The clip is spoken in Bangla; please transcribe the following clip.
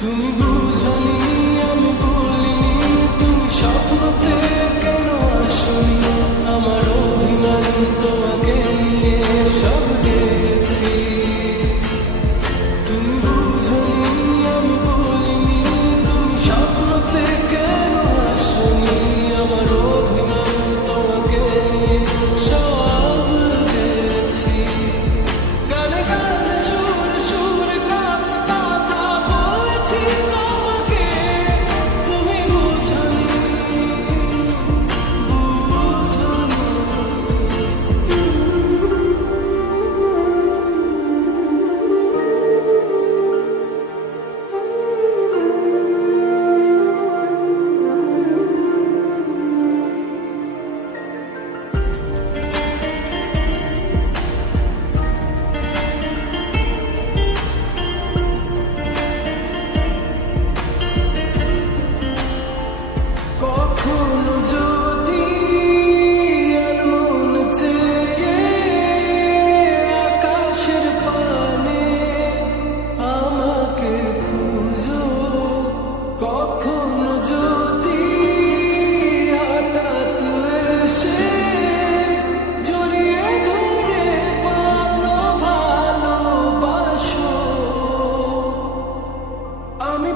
তুমি বুঝনি আমি বলিনি, তুমি স্বপ্নতে কেন আসনি, আমার অভিমান তোমাকে নিয়ে সব গেছি। তুমি বুঝনি আমি বলিনি, তুমি স্বপ্নতে কেন আসনি, আমার অভিমান তোমাকে নিয়ে সব গেছি। গানে গানে সুর সুর কথা বলেছি তোমাকে, তুমি বুঝনি বুঝনি। কখনো যদি আর মন চেয়ে আকাশের পানে আমাকে খুঁজো, কখনো যদি হঠাৎ এসে জড়িয়ে ধরে ভালোবাসো, আমি